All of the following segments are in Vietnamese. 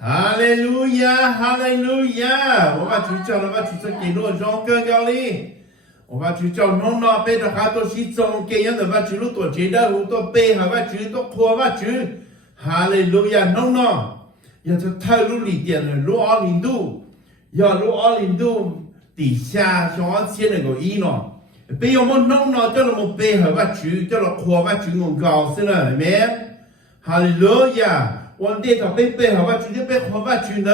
哈利路亚，哈利路亚！我把主叫了，把主说给我让更高哩。我把主叫弄那背着哈多西中给人的把主路多接的，多背哈把主多扩把主，哈利路亚弄那，要是太路里点了，路二零度，要路二零度底下像我写那个一呢，背我们弄那叫我们背哈把主，叫我扩把主我高兴了，没？哈利路亚！我哋就背好把主就背好把主呢，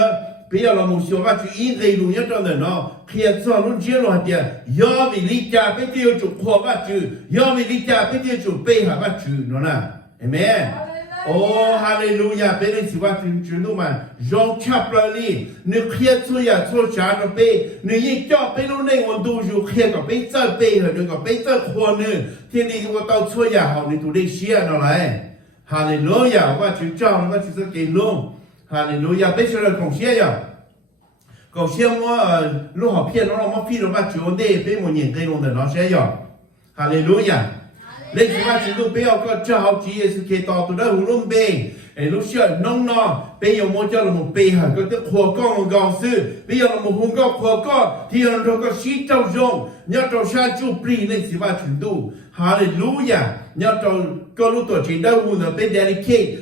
不要了木小把主一内容要找人呢，可以做路接路点，要为你家背的要做好把主，要为你家背的做背好把主喏呐，阿门。哦，哈利路亚！别人喜欢主路嘛，让插不里，你可以做呀做啥个背，你一叫背路内我都有可以个背这背和那个背这货呢，天里我到错呀好，你都得写喏来。哈利路亚！我主叫我就是给弄，哈利路亚！别说了，贡献呀，贡献我路好骗，我骗了把主的被我认给弄的那些呀，哈利路亚！你是把主都不要个叫好主也是给到都在胡弄背，哎，路上弄呢，被有么叫我们背哈，个的火光我告诉，被有我们红高火光，提上这个西周中，你要找下就不你是把主都，哈利路亚！你要找个路多钱的户呢，被 dedicate，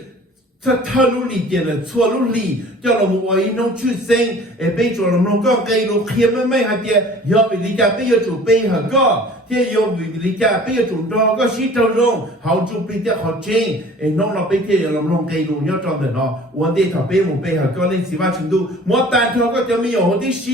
这套路里点了错路里，叫我们为农出生，哎，被做了农个给路开没下点，要为你家被要做背下个，天要为你家被要做多个西周中，好做被的好正，哎，农了被天要农给路要找的喏，我哋头被我背下个，你是话程度，我单挑个就没有好的事。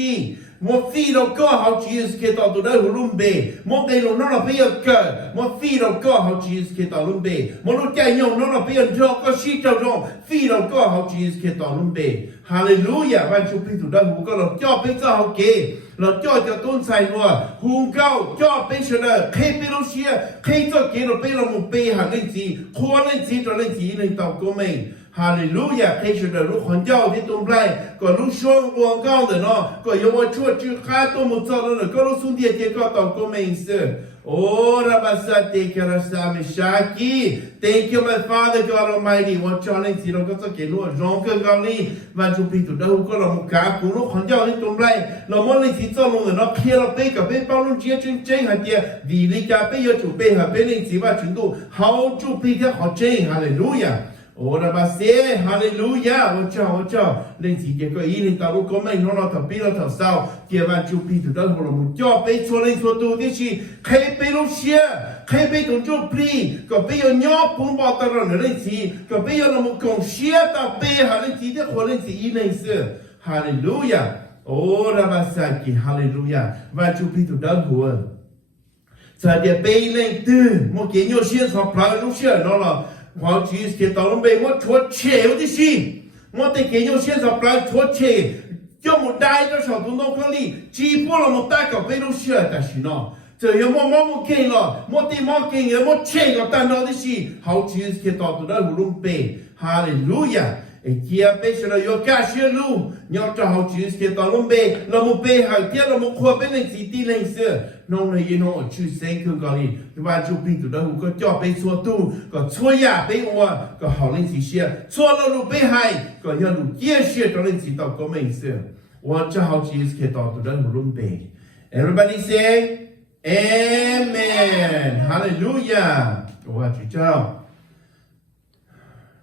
我飞到高好几十克到都在胡乱背，我给路那不要个，我飞到高好几十克到乱背，我路家用那不要跳个西周中，飞到高好几十克到乱背，哈利路亚！万主被都在胡个了，叫被造好给，了叫东菜罗，胡高叫被说了，开被路些，开做给了被了我背下恁子，可能子做恁子恁到过没？哈利路亚！开始的路很叫的东来，个路双广告的呢，个有我出去还多么早的，个路兄弟这个到过没事。Oh, Rabasa, take care of Sami Shaki. Thank you, my Father God Almighty. 我叫你知道个这给路让个高哩，万主皮土的胡个了木卡，古路很叫的东来，了么你是做路的呢？开了背个背包路接真真下的，vì你家背要主背下背你只把程度好主皮的好真，哈利路亚。哦，那把些哈利路亚，我叫，恁自己个伊恁道路讲咩？弄到头边了头烧，第二就皮头到胡了木叫背错恁错多的是开背路些，开背同就皮，个背要鸟半包到了恁自，个背要那么讲些到背哈恁自的胡恁自伊恁是哈利路亚，哦，那把啥个哈利路亚，完就皮头到胡。在这背恁的，我给你先上来路些，喏了。好几十到龙背，我拖车有的是，我得给你先生不来拖车，要么带着小东东可里，几步了么带个背路去但是呢，这要么给了，我得么给了，我车个单到的是，好几十到都在龙背，哈利路亚。kia pe sila yo ka shelu nyo ta ho chi ske ta lom be lo mo pe ha kia lo mo kho pe ne si ti le se no ne yin ho chu se ku ga li ba chu pi tu da hu ko cho pe so tu ko chua ya pe wa ko hao len si xie chua lo lu pe hai ko ya lu jie xie to len si ta ko me se wa cha ho chi ske ta tu da hu lom be everybody say amen hallelujah wa chu chao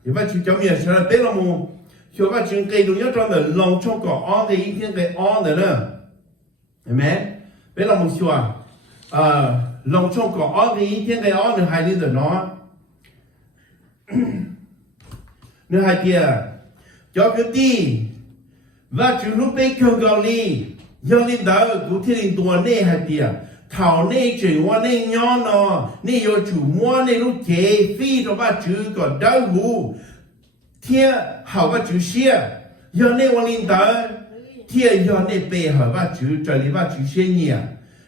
và chú cháu mình sẽ là biết là một chỗ các trường cây đúng nhất trong đời lòng trong cỏ on thì ý thiên về on đấy nữa amen biết là một chỗ lòng trong cỏ on thì ý thiên về on được hai đi rồi nó nữa hai kia cho cái ti và chú lúc bây cường gạo li do linh đạo của thiên linh tuần này hai kia thảo này chỉ hoa này nhon nó này yêu chủ mua này lúc chế phi cho ba chữ còn đau hù thiên hảo ba chữ xia giờ này hoa linh đạo thiên giờ này bề hảo ba chữ trở lại ba chữ xia nhỉ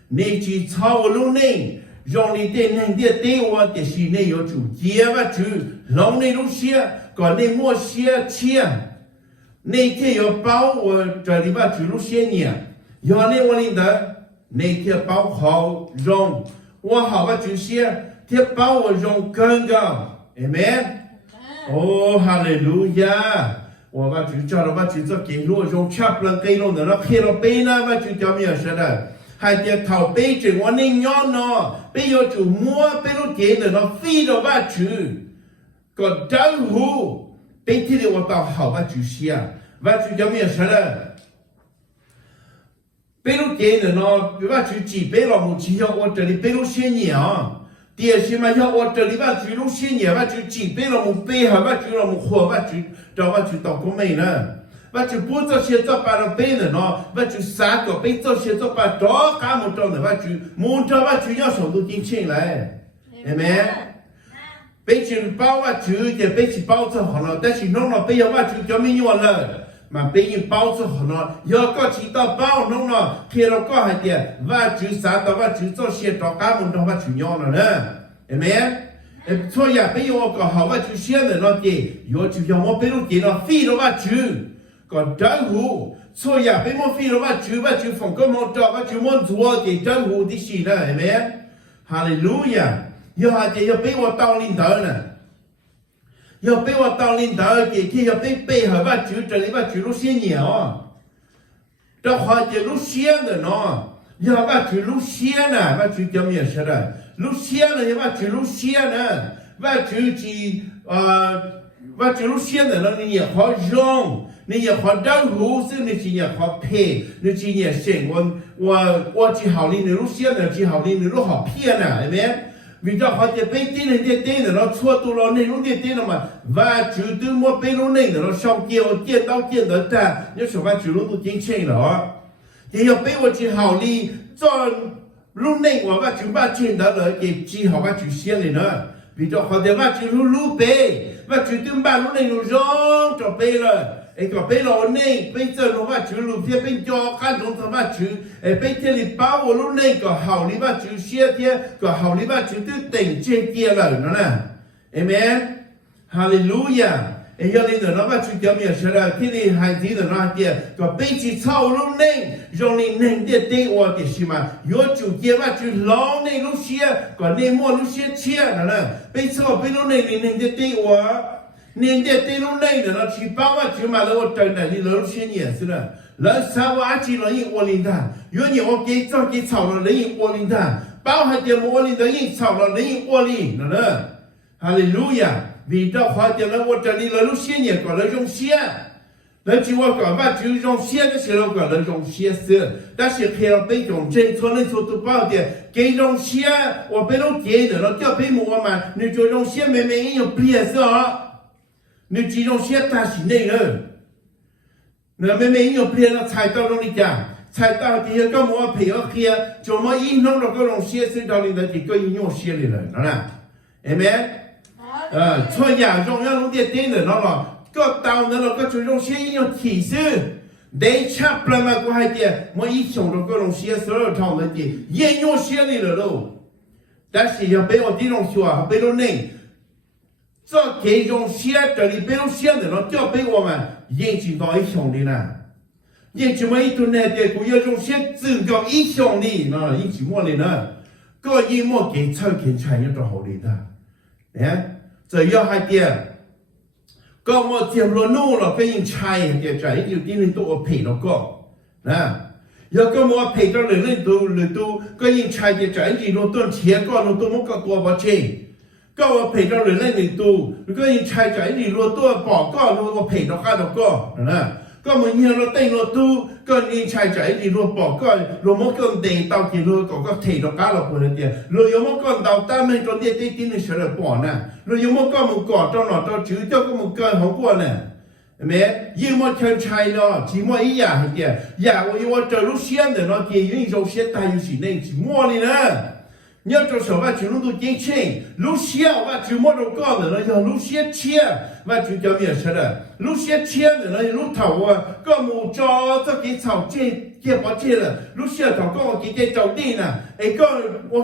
này chỉ sau lúc này dòng này tên này địa tế hoa để xí này yêu chủ chia ba chữ lòng này lúc xia còn này mua xia chia này thiên yêu bao trở lại ba chữ lúc xia nhỉ giờ này hoa linh đạo này thiết bao hậu rong, 我好吧主些，thiết bao 我用更高，amen。哦，哈利路亚！我把主叫了，把主做给路用插了给路的，那给了背呢，把主叫没有说的，还得头背着我那样呢，背要主摸背路给的，那飞了把主个招呼，背地里我到好把主下，把主叫没有说的。背路给的呢，把主几背了，我只要我这里背路些年啊。第二些嘛，要我这里把主路些年，把主几背了，我背哈，把主了我活，把主找把主到国美呢，把主不做些做把了背的呢，把主三个背做些做把找干么着的，把主摸着把主要手都进进来，明白？背起包把主也背起包子好了，但是弄了背要把主叫没用了。mà bây giờ bao nhiêu họ giờ có chỉ tao bao nó khi nó có hai tiền và chữ sáng tao và chữ cho xe cho cá mình cho và chữ nhau nữa em thôi giờ bây giờ có họ và chữ xe nữa nó gì giờ chữ nhau mà bây giờ gì nó phi nó và chữ còn trái hũ thôi giờ bây giờ phi nó và chữ phòng có một trò và chữ muốn chúa thì trái hũ thì gì nữa em hallelujah giờ hai tiền giờ bây giờ tao linh thở nè要被我当领导给要被背后把主这里把主路线鸟，这话就路线的呢，要把主路线呢，把主叫咩事的，路线呢要把主路线呢，把主几把主路线的呢，你也好用，你也好招呼，是你也好配，你也行，我只好你路线的，只好你路好骗呢，对不对？vì đó họ chỉ biết tin này tin là nó xua tu lo nên nó tin mà và chủ tư mua bên nó nên là nó xong kia tiền đâu tiền đó ta nếu số ba chủ lúc tu chính chính đó thì giờ bây giờ chỉ hào đi cho lúc này của ba chủ ba tiền đó là chỉ hào ba chủ xe này nữa vì đó họ để ba chủ lúc bê và chủ tư ba lúc này nó rong cho bê rồi ấy có bê lo này bây giờ nó ba chủ lúc phía bên cho căn trong thằng ba chủ ấy bây giờ thì bao vào lúc này có hào đi ba chủ xe kia có hào đi ba chủ tư tỉnh trên kia rồi nó nè amen hallelujah ấy giờ này nó ba chủ cho mình sẽ là khi này hai gì nó kia có bây giờ sau lúc này rồi này nên để để qua để xem mà yo chủ kia ba chủ long này lúc xe có nên mua lúc xe chia nó nè bây giờ bây lúc này nên để để qua nên để tên lúc này là nó chỉ bao mà chỉ mà nó trời này thì nó xuyên nhẹ xí là nó sao quá chỉ nó những ô linh thang, có nhiều ok cho cái草nó lấy những ô linh thang, bao hai tiền một ô linh tới những草nó lấy những ô linh nữa nè, hallelujah, vì đó hoa tiền nó ô trời thì nó xuyên nhẹ còn nó dùng xuyên, nó chỉ qua còn ba chữ dùng xuyên cái gì nó còn nó dùng xuyên xưa,但是khi nó bị dùng trên cho nên số tụ bao tiền, cái dùng xuyên, 我被nó tiền nữa nó cho bị mua mà, nếu cho dùng xuyên mấy mấy những bia sao你这种些大是内人，那没有别人猜到了你讲，猜到底下个么配合去，就么一弄了个种些水到里头就个应用些里了，喏啦，哎没？所以呀，中央弄点点的喏了，个到那了个就种些应用提示，得差不了嘛，我还点，我一想着个种些时候唱的的应用些里了喽，但是要被我这种说，被我内。这这种写这里边写的了，就被我们引起到一兄弟呢，引起我一顿呢的，古有种写只叫一兄弟呢，引起我的呢，个一莫给超给产业做好的的，哎，这要还点，个莫接了弄了，跟人差一点，这一点人都赔了个，啊。要个莫赔到人都个人差一点，这一点都赚钱个，都莫个多把钱。ก็ว่าเพจเราเลยเล่นในตู้ก็ยังใช้ใจนี่รัวตัวปอกก็รัวว่าเพจเราฆ่าเราก็นะก็เหมือนเงี้ยเราเต้นรัวตู้ก็ยังใช้ใจนี่รัวปอกก็รัวมันก็เตะเตากี่รัวก็เทเราฆ่าเราคนเดียวรัวยมันก็เตาตาไม่จนเดียตีนี่เฉลยปอนะรัวยมันก็มึงกอดเจ้าหน่อเจ้าจื้อเจ้าก็มึงเกินของกูเนี่ยแม่ยิ่งมันเชิญชัยเนาะจีมัวอีอย่างเดียวอยากว่าเจอลูกเชียนเนาะเกี่ยยิ่งเราเชียนตายอยู่สิเนี่ยจีมัวนี่นะnhớ cho số và chủ lúc chính chính lúc xia và chủ mua đồ con nữa là lúc xia chia và chủ cho việc sao đó lúc xia chia nữa là lúc thầu có một cho cái thầu chia bỏ chia là lúc xia thầu có cái đầu đi nè ấy có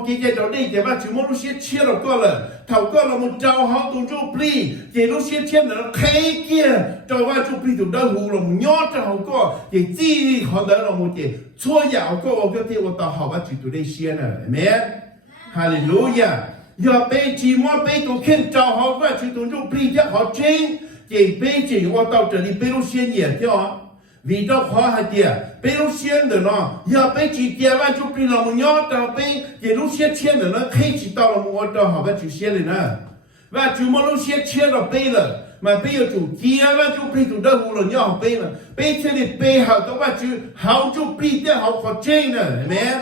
cái đầu đi thì và chủ mua lúc xia chia đồ con là thầu có là một trâu họ tụi chú pli thì lúc xia chia nữa khai kia cho và chú pli tụi đó hù là một nhót cho họ có thì chỉ họ đó là một cái chua dạo có cái thì tao họ và chủ tụi đây xia nè amen hallelujah giờ bây chỉ mua bây tụ khen chào họ và chỉ tụ chung pli cho họ chính chỉ bê chỉ qua tàu trở đi bê lúc xuyên nhẹ cho vì đó khó hay tiệt bê lúc xuyên được nó giờ bê chỉ tiệt và chụp đi là một nhót tàu bê chỉ lúc xuyên được nó khi chỉ tàu là một tàu họ phải chịu xuyên này nè và chịu một lúc xuyên là bê rồi mà bây giờ chủ kia và chụp đi chủ đâu hù là nhót bê mà bê thế thì bê họ tàu và chịu họ chụp đi thế họ khó chơi nè mẹ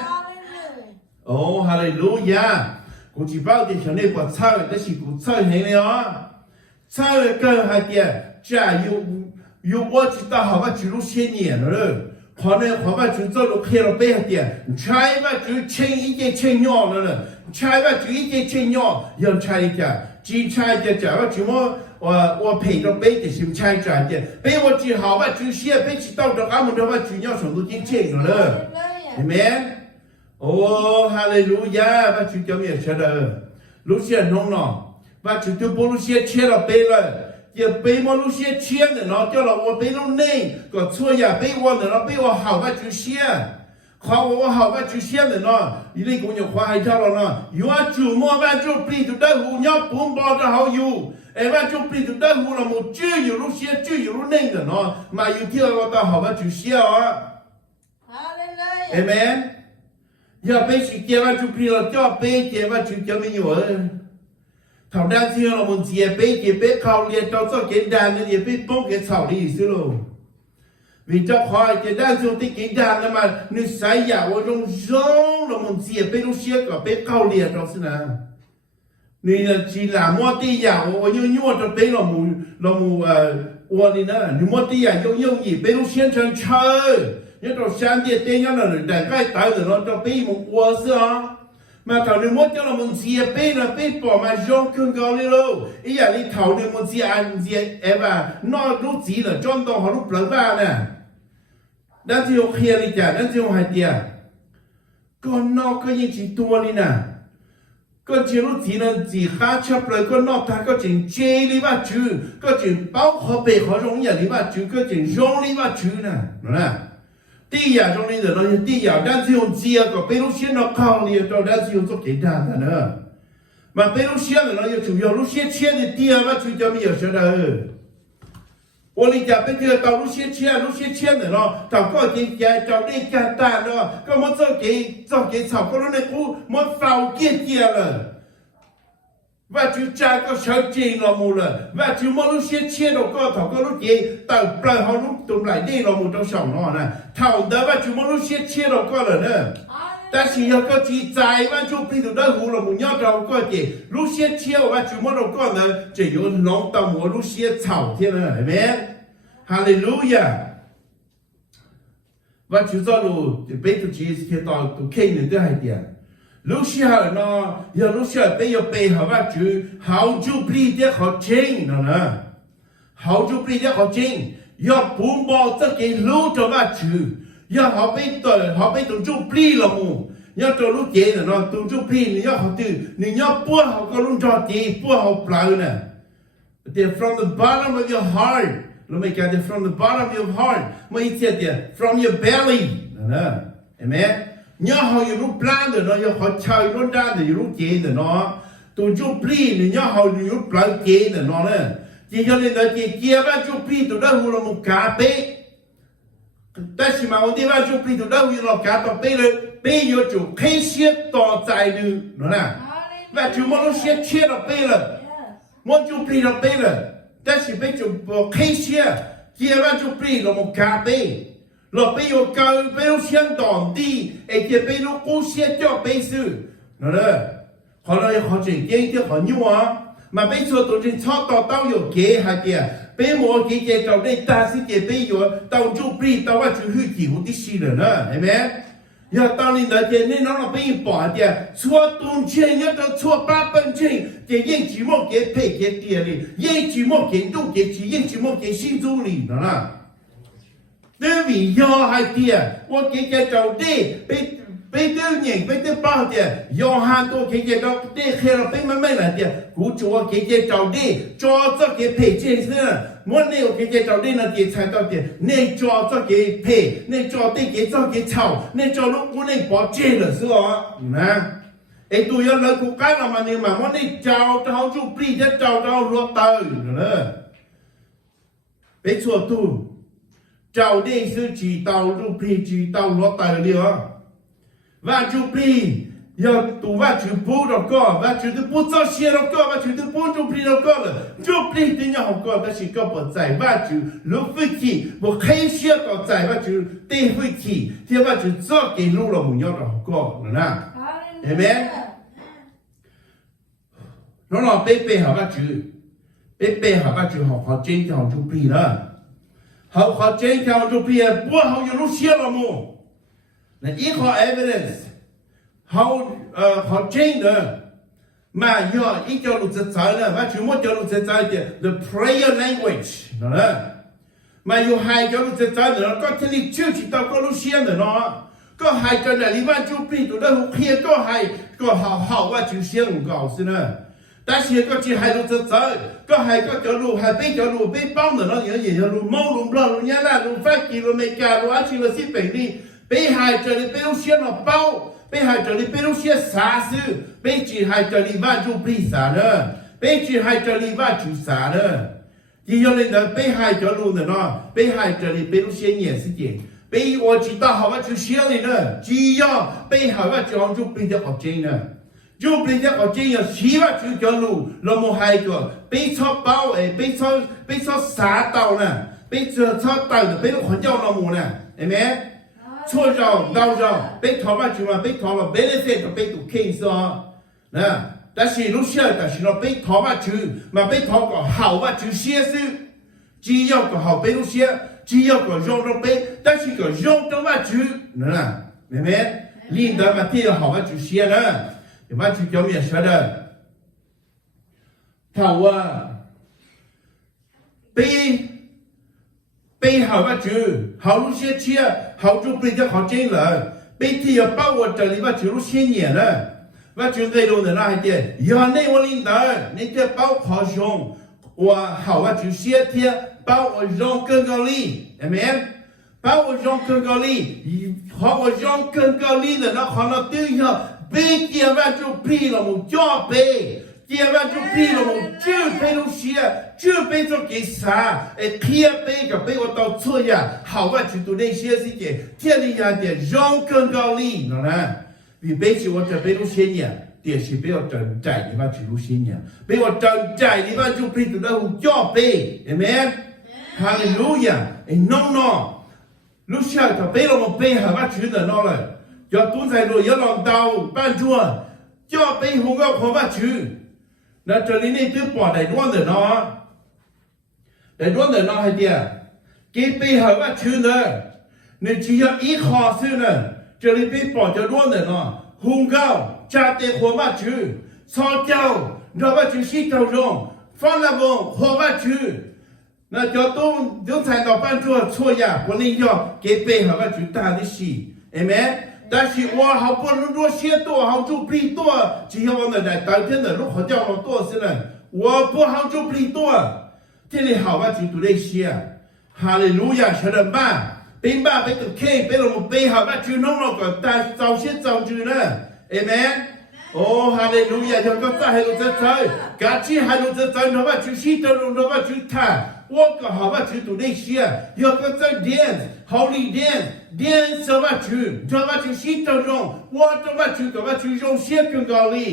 oh hallelujahกูจีบ้าที่ฉันได้กว่าเช่าแต่สิกูเช่าเห็นเลยอ่ะเช่าเกินหาเดียจะอยู่ว่าจิตตาหาว่าจิรู้เสียเนี่ยเลยขอเนี่ยขอว่าจิตจะรู้เคเราไปหาเดียใช่ว่าจิเช่นอีเจเช่นย่อเลยใช่ว่าจิอีเจเช่นย่อยังใช่จ้ะจีใช่จ้ะว่าจิ我陪着背的心拆转的，背我只好ว่าจิเสียไปจิต到这俺们这ว่าจิ要什么都进去了，对没？哦，哈利路亚！把主叫咩吃的？路线弄了，把主都把路线切了背了，也背么路线切的呢？叫了我背路内，个错呀背我的呢，背我好把主线，好我好把主线的呢，你那个就花海跳了呢，有啊主么把主背就在乎，要不包着好有。哎，把主背就在乎了，么只有路线，只有路内的呢，嘛有跳我到好把主线啊。Amen。giờ bây chỉ kia mà chụp là cho bây kia mà chụp cho mình nhiều thằng đang theo là một gì bây kia bây khâu liền cho cái đàn này bây bông cái sào đi xíu luôn vì cho khỏi cái đang dùng cái đàn này mà nếu sai giả ở trong rong là một gì bây lúc xưa cả bây khâu liền cho xí nào nên là chỉ là mua tí giả ở như cho bây là một ở đi nữa nếu mua tí giả giống gì bây lúc xưa chân chơi nhớ trong sáng tiết tên nhớ là đại cái tại rồi nó cho bé một quả sữa mà thảo nên muốn cho nó muốn gì bé là bé bỏ mà rong cưng cao đi luôn ý là đi thảo nên muốn gì ăn gì em à nó lúc gì là trong đó họ lúc lớn ra nè đang chỉ học kia đi chả đang chỉ học hai tiệt con nó có những chỉ tua đi nè con chỉ lúc gì là chỉ khá chấp lời con nó ta có chuyện chê đi ba chữ có chuyện bao khó bể khó rong nhà đi ba chữ có chuyện rong đi ba chữ nè nó nè第二种呢，就是第二，但是用鸡啊个，比如现在靠你到，但是用做其他的呢。嘛，比如现在呢，要主要路线切的第二个就叫没有说的。我理解被这个道路线切的咯，到个给到那简单咯，咁么做给炒个那股么烧给跌了。và chú cha có sợ gì là mù là và chú mà lúc xe đâu có thằng có lúc gì tàu plei họ lúc tụm lại đi là mù trong sòng nó nè thằng đó và chú mà lúc xe đâu có là nữa ta chỉ có chỉ dài và chú đi từ đó hù là mù nhau đâu có gì lúc xe và chú mà đâu có nữa chỉ có nóng tàu mùa lúc xe chảo thế nữa amen hallelujah và chú cho luôn thì bây giờ chỉ khi tàu tụ khen nữa hai tiền lúc xưa nó giờ lúc xưa bây giờ bây họ bắt chữ hậu chụp đi để họ chinh nó nè hậu chụp đi để họ chinh giờ bốn bao tất cái lúc cho bắt chữ giờ họ bây chụp đi là mù giờ cho lúc chế nó chụp đi giờ họ từ giờ bữa họ có lúc cho tí bữa họ play nè they from the bottom of your heart nó mới cái from the bottom of your heart mới chết from your belly nè amen nhớ họอยู่รูปร่างเดี๋ยวเนาะเขาชายรุ่นด้านเดี๋ยวรูปเจนเดี๋ยวเนาะตัวจุปลีเนี่ยnhớ họอยู่รูปร่างเจนเดี๋ยวเนาะเนี่ยจีเขาเนี่ยเจีเจียว่าจุปลีตัวได้หูเรามุกาเป้แต่สิมาวันที่ว่าจุปลีตัวได้หูเรากาต่อเป้เลยเป้อยู่จุเคเชียต่อใจนึงเนาะนะว่าจุมันเราเชียเราเป้เลยมันจุปลีเราเป้เลยแต่สิเป้จุเคเชียเจียว่าจุปลีเรามุกาเป้เราไปอยู่กันไปรู้เชียงตอนดีไอ้เจ้าไปรู้กู้เชียเจ้าไปซื้อนั่นแหละเขาเลยเขาจะเก่งที่เขาหนัวมาไปส่วนตัวจริงชอบต่อเต้าอยู่เก๋หาเดียไปหมอเก๋เจ้าได้ตาสิเจ้าไปอยู่เต้าจูปรีเต้าว่าจะหื้อจิ๋วที่สิเลยนะเห็นไหมอย่าตอนนี้นะเจ้าเนี่ยน้องเราไปปอดเดียชัวตุ้งเชียงเนี่ยจะชัวป้าเป็นเชียงเจ้ายิ่งจีโมเก๋เพ่เก๋เดียเลยยิ่งจีโมเก๋ดูเก๋จียิ่งจีโมเก๋心中里นั่นแหละ对比要还低，我给找地被对人被对包的，要很多给到地开了被慢慢来的，估计我给找地，找这给赔钱是，我那我给找地那给才到的，你找这给赔，你找地给这给炒，你找路我那包钱了是吧？那。ไอ้ตัวยันเลยกูใกล้เรามาเนี่ยมาว่านี่เจ้าเจ้าจุปรีจะเจ้ารวบเตยนะ被错度，找的是知道路皮知道落带了，ว่าจุ皮要读ว่าจุ不了个，ว่าจุ的不做些了个，ว่าจุ的不จุ皮了个了，จุ皮的要好个，但是个不在，ว่าจุ路飞起，不开些个在，ว่าจุ地飞起，ที่ว่าจุ做给路了，没有了好个，นะเห็นไหมน้องๆเป๊ะๆหาว่าจุเป๊ะๆหาว่าจุเขาเจ๊งเขาจุ皮了，เขาเจ๊งเขาจุ皮了，不เขา有路些了么？那依靠 evidence。เขาเจ๊งเลยมาย่ออีกจะรู้จักใจเลยว่าชั่วโมงจะรู้จักใจเดีย the prayer language นั่นแหละมาอยู่ไฮจะรู้จักใจเลยก็ที่นี่ชื่อที่เราก็รู้เสียงเลยเนาะก็ไฮจะไหนว่าจูปีตัวนั้นหุบเพียก็ไฮก็好ว่าจูเสียงของเขาสินะแต่เสียก็ที่ไฮรู้จักใจก็ไฮก็จะรู้ไฮไปจะรู้ไปป้องเนาะอย่างจะรู้มองรู้บล้รู้เนี่ยนะรู้ฟักกี่รู้ไม่กล้ารู้อาชีพสิเป็นนี่ไปไฮจะได้ไปรู้เสียงเราเป้าไปหาจรีไปรู้เสียสาสือไปจีหาจรีว่าจูปรีสาเนอไปจีหาจรีว่าจูสาเนอที่ยอเลยนะไปหาจรูเนาะไปหาจรีไปรู้เสียเนี่ยสิเจไป我知道好ว่าจูเสียเลยเนอะจียอไปหาว่าจูจูปรีจะออกจริงเนอะจูปรีจะออกจริงอ่ะชีว่าจูจรูเราโมหายก็ไปชอบเป้าไปชอบสาเต่าน่ะไปเจอชอบเต่าน่ะไปรู้ขนเจ้าเราโมน่ะเห็นไหม错绕绕绕，被讨伐去嘛，被讨了benefit被都轻松，那但是路线但是呢被讨伐去嘛被讨个好啊就些事，只要个好被路线，只要个用着被，但是个用着嘛去，那明白？领导嘛这个好啊就些了，有嘛就叫咩说的，他ว่า被好啊就好路线去。好就被这好真了，被这要把我这里把记录些年了，我就这种的那一点，要那我领导，你这把我好凶，我好我就些天把我让更高里，明白？把我让更高里，好我让更高里的那好那对象，被这完就赔了我加倍。这完就赔了我，这赔了些，这赔着给啥？天赔个赔我到错呀，好吧，就都那些事情，天里呀的让更高里，喏呢，比赔起我这赔了些年，电视赔我真债里边记录些年，赔我真债里边就赔到那我加倍，明白？哈利路亚，no，路下头赔了我赔还把去的喏了，要蹲在路要让刀搬住，加倍红个可把去。那这里呢，就把在乱的呢，在乱的呢还点，给背后啊去呢，你只要一考试呢，这里被把在乱的呢，红高加的火把去，烧焦，然后就洗头中，放了不火把去，那叫都才到办桌错呀，不能要给背后啊去打的洗，明白？但是我好不能多些多，好就比多，只要我那来当天的路好叫我多是呢，我不好就比多，这里好吧就多那些，哈利路亚，晓得吧？เป็นบ้าไปตัวเคเป็นลมไปหาว่าจูน้องเราก็ตาเจ้าเชี่ยเจ้าจูนะเอเมนโอ้ฮาเลลูยาเดี๋ยวก็จะให้เราจะใจกาจีให้เราจะใจเราว่าจูชีตเราว่าจูท่าว่าก็หาว่าจูตัวนี้เชี่ยเดี๋ยวก็จะเดนฮอลลีเดนจะว่าจูชีตเราว่าจะว่าจูก็ว่าจูยงเชี่ยกันกาลี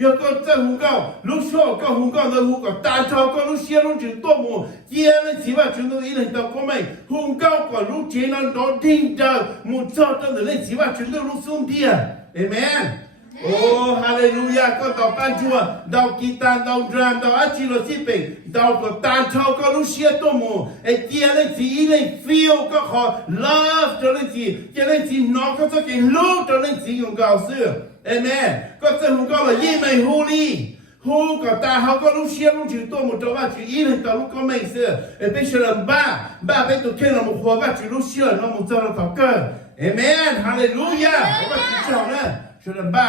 要个在胡搞，路上搞胡搞的胡搞，大潮搞路线路就多么，耶了几万就能一人到过没，胡搞搞路节能到听到，木造到的那几万就能路送的，amen。哦，哈利路亚！ก็ต่อปั้นชัวดาวกีตาร์ดาวดรัมดาวอาจิโลซิเปดาวก็ตานเท่าก็รู้เชียตัวมูไอ้เจียเลยสิเลยฟีลก็ขอ love ตัวเลยสิเจียเลยสิน้องก็จะกินลูกตัวเลยสิของเราเสื้อเอเมนก็จะหูก็เลยยี่ไม่หูลีหูก็ตาเขาก็รู้เชียรู้จืดตัวมูตัวว่าจืดอีเลยตัวลูกก็ไม่เสื้อไอ้เป็นเชลัมบ้าไปตัวแค่เราหมู่หัวว่าจืดรู้เชียเราหมู่เจ้าเราต่อเกินเอเมนฮาเลลูยาว่าจืดเจ้าเนี่ยเชลัมบ้า